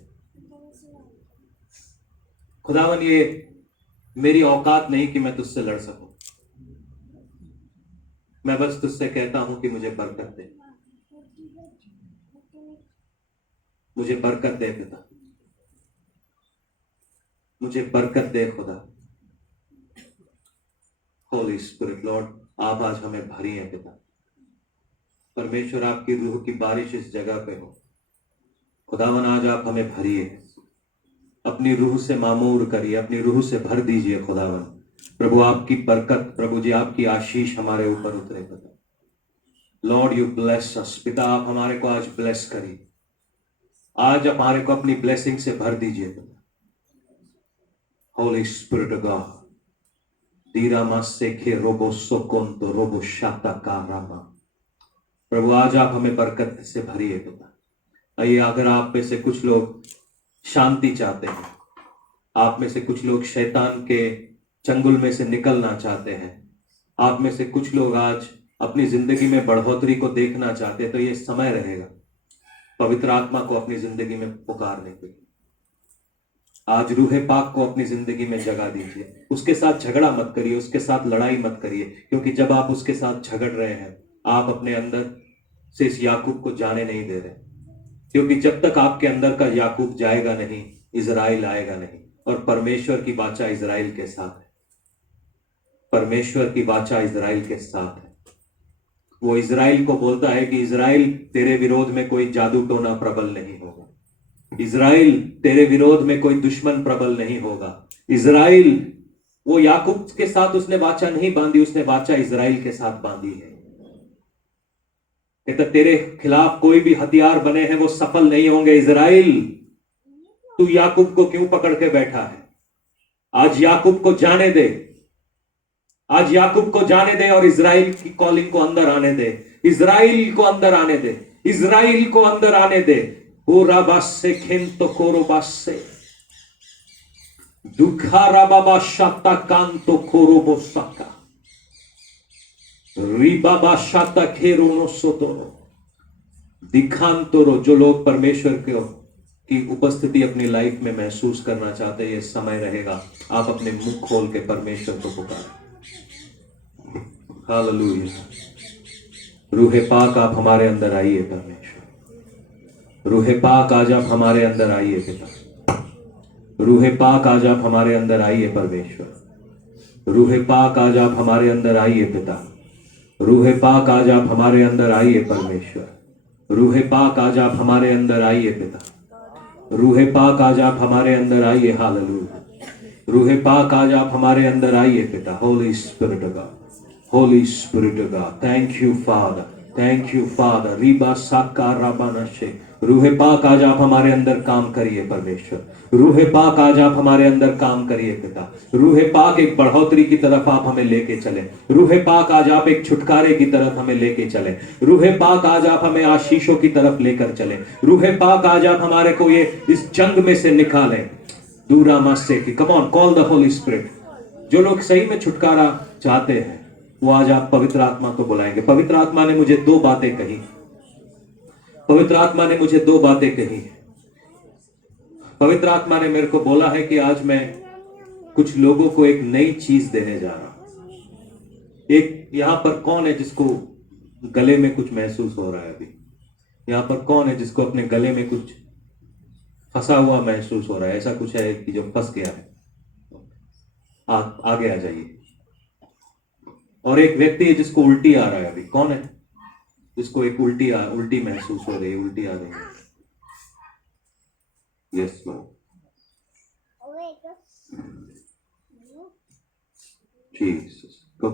खुदावन, ये मेरी औकात नहीं कि मैं तुझसे लड़ सकूं, मैं बस तुझसे कहता हूं कि मुझे बरकत दे, मुझे बरकत दे पिता। मुझे बरकत दे खुदा। होली स्पिरिट लॉर्ड, आप आज हमें भरिए पिता। परमेश्वर, आपकी रूह की बारिश इस जगह पे हो। खुदावन, आज आप हमें भरिए, अपनी रूह से मामूर करिए, अपनी रूह से भर दीजिए खुदावन। प्रभु, आपकी बरकत, प्रभु जी आपकी आशीष हमारे ऊपर उतरे पिता। लॉर्ड यू ब्लेस अस पिता, आप हमारे को आज ब्लेस करिए। आज हमारे को अपनी ब्लेसिंग से भर दीजिए पिता। होली स्पिरिट ऑफ गॉड, दीरा मासे के रोबो सोकोंतो रोबो शाता कारामा। प्रभु, आज आप हमें बरकत से भरिए पिता। आइए, अगर आप में से कुछ लोग शांति चाहते हैं, आप में से कुछ लोग शैतान के चंगुल में से निकलना चाहते हैं, आप में से कुछ लोग आज अपनी जिंदगी में बढ़ोतरी को देखना चाहते हैं, तो ये समय रहेगा पवित्र आत्मा को अपनी जिंदगी में पुकारने के लिए। आज रूह पाक को अपनी जिंदगी में जगा दीजिए। उसके साथ झगड़ा मत करिए, उसके साथ लड़ाई मत करिए, क्योंकि जब आप उसके साथ झगड़ रहे हैं, आप अपने अंदर से इस याकूब को जाने नहीं दे रहे। क्योंकि जब तक आपके अंदर का याकूब जाएगा नहीं, इजराइल आएगा नहीं। और परमेश्वर की वाचा इजराइल के साथ है। परमेश्वर की वाचा इजराइल के साथ है। वो इजराइल को बोलता है कि इजराइल, तेरे विरोध में कोई जादू टोना प्रबल नहीं होगा। इजराइल, तेरे विरोध में कोई दुश्मन प्रबल नहीं होगा। इजराइल, वो याकूब के साथ उसने वाचा नहीं बांधी, उसने वाचा इजराइल के साथ बांधी है। कहता, तेरे खिलाफ कोई भी हथियार बने हैं वो सफल नहीं होंगे। इजराइल, तू याकूब को क्यों पकड़ के बैठा है? आज याकूब को जाने दे, आज याकूब को जाने दे और इजराइल की कॉलिंग को अंदर आने दे। इजराइल को अंदर आने दे, इजराइल को अंदर आने दे। ओरा बासे खेंतो कोरो बासे दुखारा बाबा शाता कांतो कोरो बोसाका रिबाबा शाता खेरोनो सोतोरो दिखांतोरो। जो लोग परमेश्वर की उपस्थिति अपनी लाइफ में महसूस करना चाहते हैं, ये समय रहेगा। आप अपने मुंह खोल के परमेश्वर को पुकारें। हालेलुया। रूहे पाक, आप हमारे अंदर आइए परमेश्वर। रूहे पाक, आज आप हमारे अंदर आइए पिता। रूहे पाक, आज आप हमारे अंदर आइए परमेश्वर। रूहे पाक, आज आप हमारे अंदर आइए पिता। रूहे पाक, आज आप हमारे अंदर आइए परमेश्वर। रूहे पाक, आज आप हमारे अंदर आइए पिता। रूहे पाक, आज आप हमारे अंदर आइए। हालेलुया। रूहे पाक, आज आप हमारे अंदर आइए पिता। Holy spirit of God, holy spirit of God, thank you father, thank you father. रीबा साका राबानशे। रूहे पाक, आज आप हमारे अंदर काम करिए परमेश्वर। रूहे पाक, आज आप हमारे अंदर काम करिए पिता। रूहे पाक, एक बढ़ोतरी की तरफ आप हमें लेके चले। रूहे पाक, आज आप एक छुटकारे की तरफ हमें लेके चले। रूहे पाक, आज आप हमें आशीषों की तरफ लेकर चले। रूहे पाक, आज आप हमारे को ये इस जंग में से निकालें। दूरा मस्से की, come on, call the Holi spirit. जो लोग सही में छुटकारा चाहते हैं, वो आज आप पवित्र आत्मा को बुलाएंगे। पवित्र आत्मा ने मुझे दो बातें कही। पवित्र आत्मा ने मुझे दो बातें कही। पवित्र आत्मा ने मेरे को बोला है कि आज मैं कुछ लोगों को एक नई चीज देने जा रहा हूं। एक यहां पर कौन है जिसको गले में कुछ महसूस हो रहा है? अभी यहां पर कौन है जिसको अपने गले में कुछ फंसा हुआ महसूस हो रहा है? ऐसा कुछ है कि जो फंस गया है? आगे आ जाइए। और एक व्यक्ति है जिसको उल्टी आ रहा है। अभी कौन है जिसको एक उल्टी महसूस हो रही है? उल्टी आ रही है। यस लॉर्ड, जीसस, गो,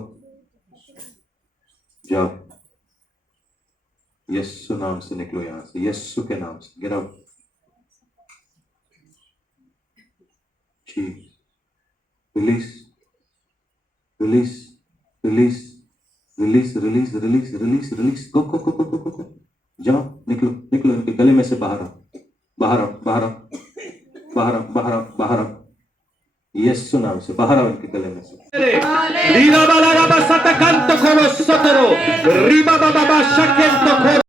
जाओ। यस्सु नाम से निकलो यहां से, यस्सु के नाम से get out. Release, release, release, release, release, release, release, release. Go go go go go go. जाओ, निकलो, निकलो इनके गले में से बाहर आओ, बाहर आओ, बाहर आओ, बाहर आओ, बाहर आओ, बाहर आओ। यीशु नाम से बाहर आओ इनके गले में से। रीबा बाला राबा सतकंत खोलो सतरो, रीबा बाबा शकेंत खोलो।